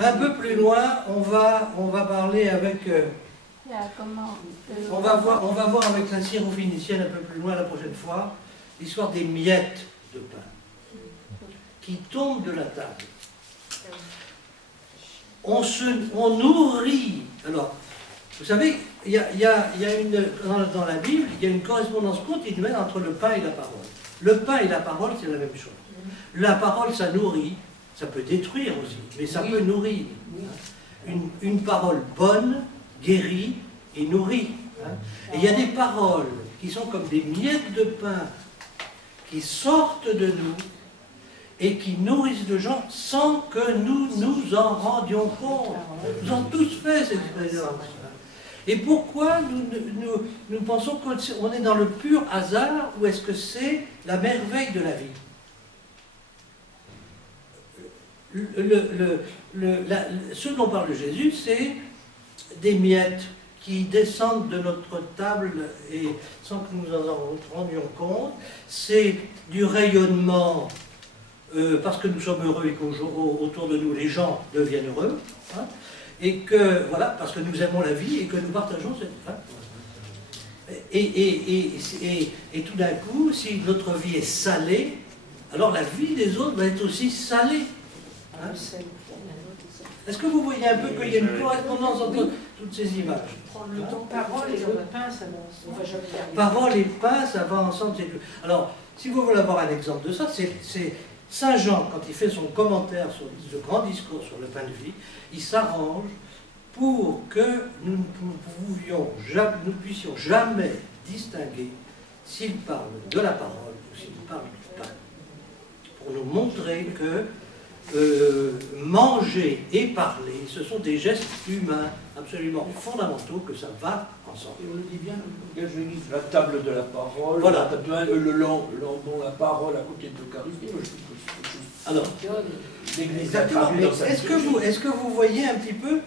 Un peu plus loin, on va parler avec... on va voir avec la syrophénicienne un peu plus loin la prochaine fois, l'histoire des miettes de pain qui tombent de la table. On nourrit. Alors, vous savez, il y a une, dans la Bible, il y a une correspondance continuelle entre le pain et la parole. Le pain et la parole, c'est la même chose. La parole, ça nourrit, ça peut détruire aussi, mais ça peut nourrir. Une parole bonne guérit et nourrit. Et il y a des paroles qui sont comme des miettes de pain qui sortent de nous et qui nourrissent les gens sans que nous nous en rendions compte. Nous avons tous fait cette expérience. Et pourquoi nous pensons qu'on est dans le pur hasard ou est-ce que c'est la merveille de la vie? Ce dont parle Jésus, c'est des miettes qui descendent de notre table et sans que nous en rendions compte. C'est du rayonnement parce que nous sommes heureux et qu'autour de nous les gens deviennent heureux, hein, et que, voilà, parce que nous aimons la vie et que nous partageons cette... Hein, et tout d'un coup, si notre vie est salée, alors la vie des autres va être aussi salée. Hein. Est-ce que vous voyez un peu qu'il y a une correspondance entre toutes ces images? Le temps parole et le pain, ça va jamais y arriver. Parole et pain, ça va ensemble. Alors, si vous voulez avoir un exemple de ça, c'est Saint Jean, quand il fait son commentaire sur ce grand discours sur le pain de vie, il s'arrange pour que nous ne puissions jamais distinguer s'il parle de la parole ou s'il parle du pain. Pour nous montrer que manger et parler, ce sont des gestes humains absolument fondamentaux, que ça va ensemble. Et on le dit bien, la table de la parole, voilà. Le lambon, la parole à côté de l'Eucharistie. Alors, exactement. Est-ce que vous voyez un petit peu,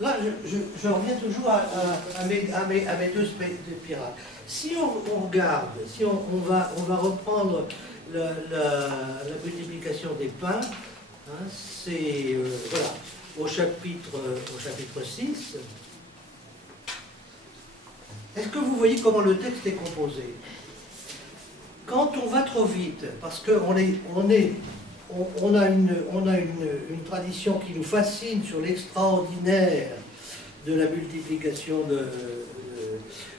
là je reviens toujours à mes deux spirales. Si on regarde, si on va reprendre la multiplication des pains, hein, c'est voilà, au chapitre 6. Est-ce que vous voyez comment le texte est composé? Quand on va trop vite, parce qu'on a une tradition qui nous fascine sur l'extraordinaire de la multiplication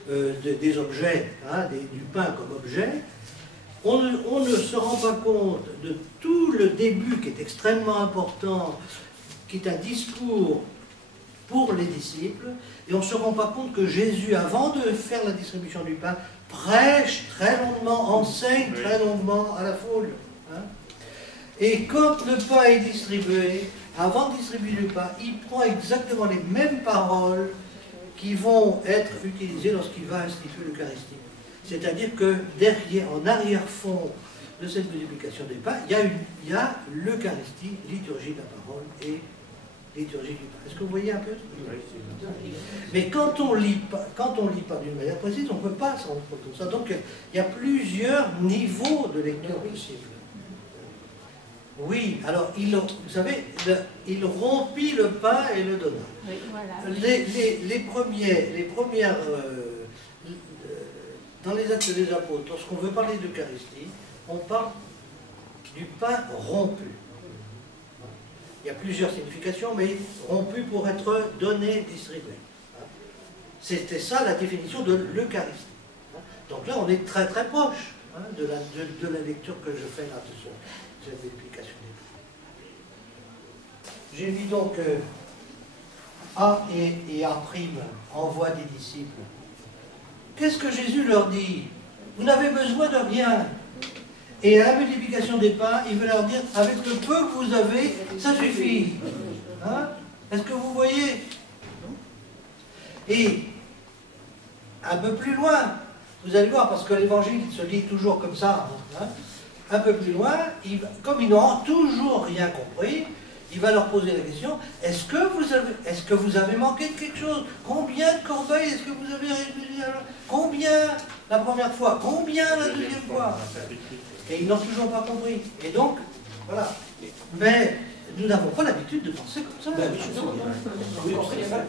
des objets, hein, du pain comme objet, on ne se rend pas compte de tout le début qui est extrêmement important, qui est un discours pour les disciples, et on ne se rend pas compte que Jésus, avant de faire la distribution du pain, prêche très longuement, enseigne très longuement à la foule. Hein. Et quand le pain est distribué, avant de distribuer le pain, il prend exactement les mêmes paroles qui vont être utilisées lorsqu'il va instituer l'Eucharistie. C'est-à-dire que derrière, en arrière-fond de cette multiplication des pains, il y a l'Eucharistie, liturgie de la parole et liturgie du pain. Est-ce que vous voyez un peu? Mais quand on lit pas d'une manière précise, on ne peut pas s'en rendre compte de ça. Donc il y a plusieurs niveaux de lecture possibles. Oui, alors vous savez, il rompit le pain et le donna. Oui, voilà. Les premières dans les Actes des Apôtres, lorsqu'on veut parler d'Eucharistie, on parle du pain rompu. Il y a plusieurs significations, mais rompu pour être donné, distribué. C'était ça la définition de l'Eucharistie. Donc là, on est très très proche de la lecture que je fais là de cette multiplication des pains. J'ai vu donc A et A' envoient des disciples. Qu'est-ce que Jésus leur dit? Vous n'avez besoin de rien. Et à la multiplication des pains, il veut leur dire, avec le peu que vous avez, ça suffit. Hein? Est-ce que vous voyez? Et un peu plus loin, vous allez voir, parce que l'évangile se lit toujours comme ça, hein? Un peu plus loin, comme ils n'ont toujours rien compris, il va leur poser la question, est-ce que vous avez manqué de quelque chose? Combien de corbeilles est-ce que vous avez réussi? Combien la première fois? Combien la deuxième fois? Et ils n'ont toujours pas compris. Et donc, voilà. Mais Nous n'avons pas l'habitude de penser comme ça. Ben, oui, tout à fait.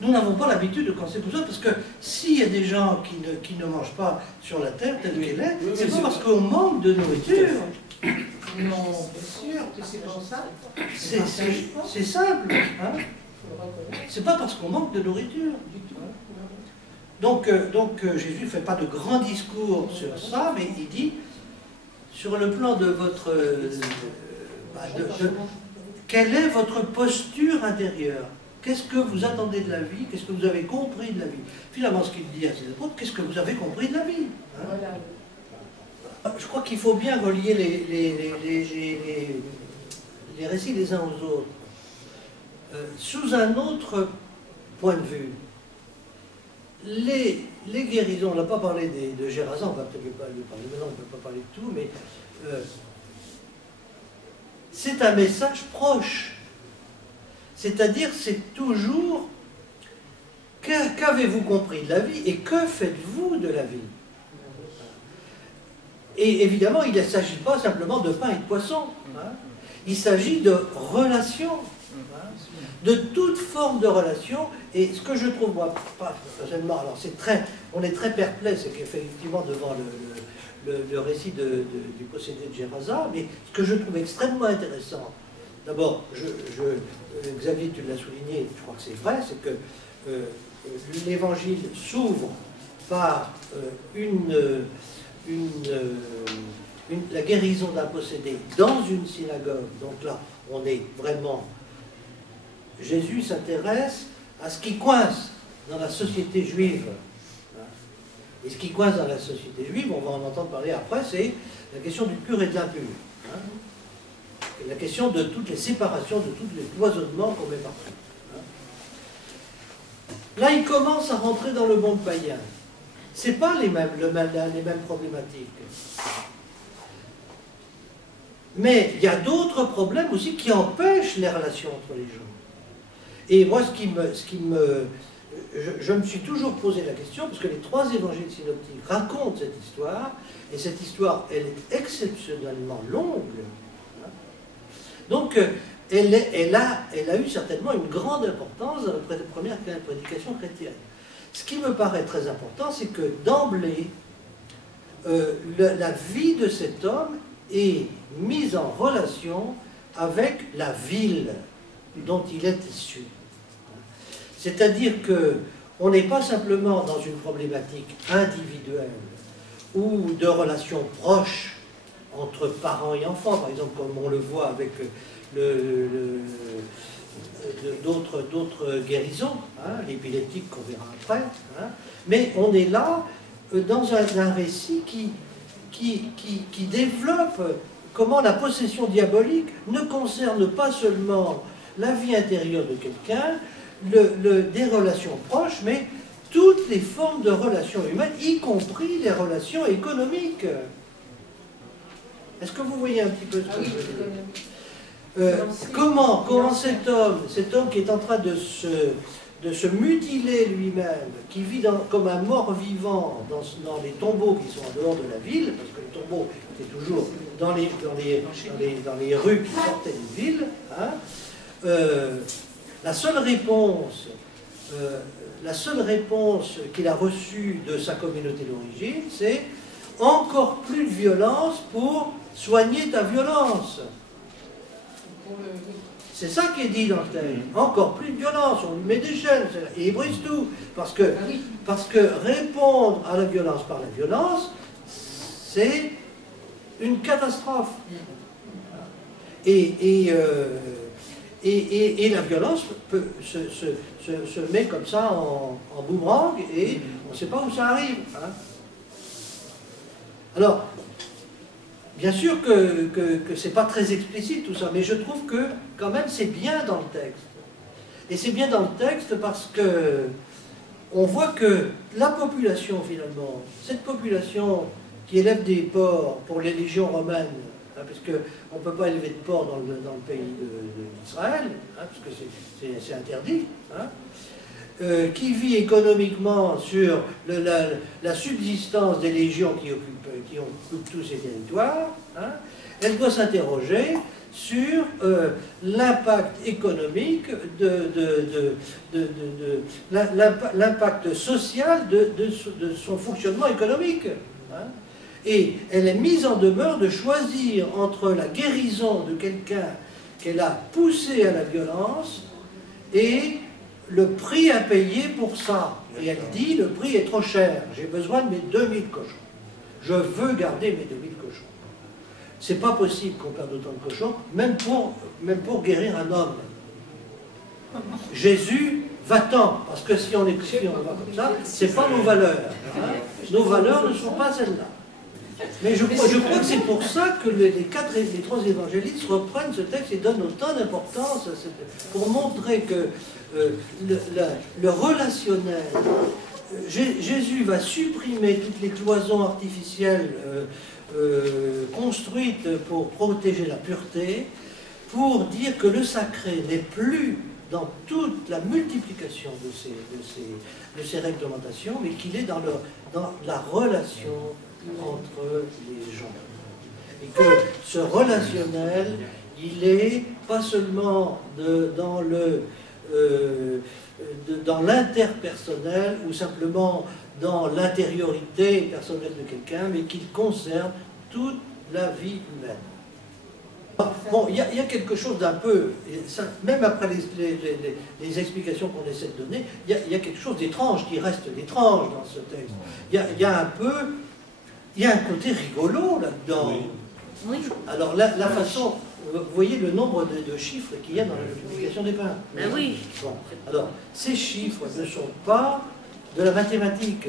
Nous n'avons pas l'habitude de penser comme ça, parce que s'il y a des gens qui ne mangent pas sur la terre telle qu'elle est, c'est pas parce qu'on manque de nourriture. Non, bien sûr que c'est comme ça. C'est simple. Hein? C'est pas parce qu'on manque de nourriture. Donc Jésus ne fait pas de grands discours sur ça, mais il dit, sur le plan de votre... quelle est votre posture intérieure? Qu'est-ce que vous attendez de la vie? Qu'est-ce que vous avez compris de la vie? Finalement, ce qu'il dit à ses apôtres, qu'est-ce que vous avez compris de la vie? Hein? Voilà. Je crois qu'il faut bien relier les récits les uns aux autres. Sous un autre point de vue, les guérisons, on n'a pas parlé de Gérasan, on va peut-être pas lui parler maintenant, on ne peut pas parler de tout, mais c'est un message proche. C'est-à-dire, c'est toujours qu'avez-vous compris de la vie et que faites-vous de la vie? Et évidemment, il ne s'agit pas simplement de pain et de poisson. Hein. Il s'agit de relations, hein, de toute forme de relation. Et ce que je trouve, moi, pas personnellement, alors on est très perplexe, qu'effectivement, devant le récit du possédé de Gérasan, mais ce que je trouve extrêmement intéressant, d'abord, Xavier, tu l'as souligné, je crois que c'est vrai, c'est que l'évangile s'ouvre par la guérison d'un possédé dans une synagogue. Donc là, on est vraiment... Jésus s'intéresse à ce qui coince dans la société juive. Et ce qui coince dans la société juive, on va en entendre parler après, c'est la question du pur et de l'impur. La question de toutes les séparations, de tous les cloisonnements qu'on met partout. Là, il commence à rentrer dans le monde païen. Ce n'est pas les mêmes problématiques. Mais il y a d'autres problèmes aussi qui empêchent les relations entre les gens. Et moi, je me suis toujours posé la question, parce que les trois évangiles synoptiques racontent cette histoire, et cette histoire, elle est exceptionnellement longue. Donc, elle a eu certainement une grande importance dans la première prédication chrétienne. Ce qui me paraît très important, c'est que d'emblée, la vie de cet homme est mise en relation avec la ville dont il est issu. C'est-à-dire qu'on n'est pas simplement dans une problématique individuelle ou de relations proches entre parents et enfants, par exemple, comme on le voit avec d'autres guérisons, hein, l'épileptique qu'on verra après, hein, mais on est là dans un récit qui développe comment la possession diabolique ne concerne pas seulement la vie intérieure de quelqu'un, des relations proches, mais toutes les formes de relations humaines, y compris les relations économiques. Est-ce que vous voyez un petit peu ce que je veux dire? Comment cet homme qui est en train de se mutiler lui-même, qui vit comme un mort-vivant dans les tombeaux qui sont en dehors de la ville, parce que les tombeaux étaient toujours dans les rues qui sortaient des villes, hein, la seule réponse qu'il a reçue de sa communauté d'origine, c'est encore plus de violence pour soigner ta violence. C'est ça qui est dit dans le texte. Encore plus de violence, on lui met des chaînes, et il brise tout. Parce que répondre à la violence par la violence, c'est une catastrophe. Et la violence se met comme ça en boomerang, et on ne sait pas où ça arrive. Hein. Alors, bien sûr que ce n'est pas très explicite tout ça, mais je trouve que quand même c'est bien dans le texte. Et c'est bien dans le texte parce que on voit que la population finalement, cette population qui élève des porcs pour les légions romaines, hein, parce qu'on ne peut pas élever de porcs dans le pays d'Israël, hein, parce que c'est interdit, hein, qui vit économiquement sur la subsistance des légions qui occupent tous ces territoires, hein, elle doit s'interroger sur l'impact économique, l'impact social de son fonctionnement économique. Hein. Et elle est mise en demeure de choisir entre la guérison de quelqu'un qu'elle a poussé à la violence et le prix à payer pour ça. Et elle dit, le prix est trop cher, j'ai besoin de mes 2000 cochons. Je veux garder mes 2000 cochons. C'est pas possible qu'on perde autant de cochons, même pour guérir un homme. Jésus, va-t'en, parce que si on va comme ça, c'est pas nos valeurs. Hein. Nos valeurs ne sont pas celles-là. Mais je crois que c'est pour ça que les trois évangélistes reprennent ce texte et donnent autant d'importance pour montrer que le relationnel, Jésus va supprimer toutes les cloisons artificielles construites pour protéger la pureté, pour dire que le sacré n'est plus dans toute la multiplication de ces réglementations, mais qu'il est dans la relation entre les gens. Et que ce relationnel, il est pas seulement dans l'interpersonnel ou simplement dans l'intériorité personnelle de quelqu'un, mais qu'il concerne toute la vie humaine. Bon, il y a quelque chose d'un peu, même après les explications qu'on essaie de donner, il y a quelque chose d'étrange qui reste étrange dans ce texte. Il y a un côté rigolo là-dedans. Oui. Alors la façon, vous voyez le nombre de chiffres qu'il y a dans la multiplication des pains. Ben oui. Bon. Alors, ces chiffres ne sont pas de la mathématique.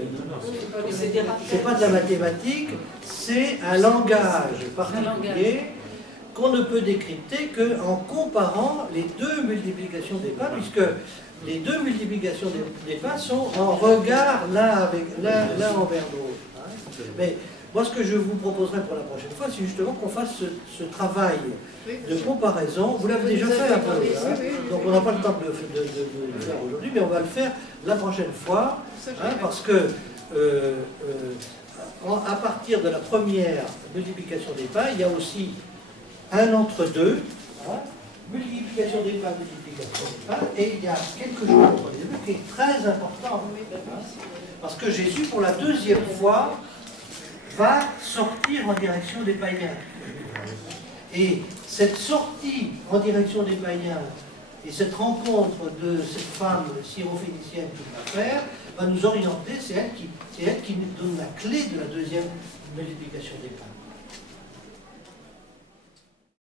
C'est pas de la mathématique, c'est un langage particulier qu'on ne peut décrypter qu'en comparant les deux multiplications des pains, puisque les deux multiplications des pains sont en regard l'un envers l'autre. Hein. Mais moi, ce que je vous proposerai pour la prochaine fois, c'est justement qu'on fasse ce travail de comparaison. Vous l'avez déjà fait un peu, hein. Donc on n'a pas le temps de le faire aujourd'hui, mais on va le faire la prochaine fois, hein, parce que à partir de la première multiplication des pains, il y a aussi un entre-deux, hein, multiplication des pains, multiplication des pains, et il y a quelque chose entre les deux qui est très important, hein, parce que Jésus, pour la deuxième fois, va sortir en direction des païens. Et cette sortie en direction des païens et cette rencontre de cette femme syrophénicienne qu'il va faire, va nous orienter, c'est elle qui nous donne la clé de la deuxième multiplication des pains.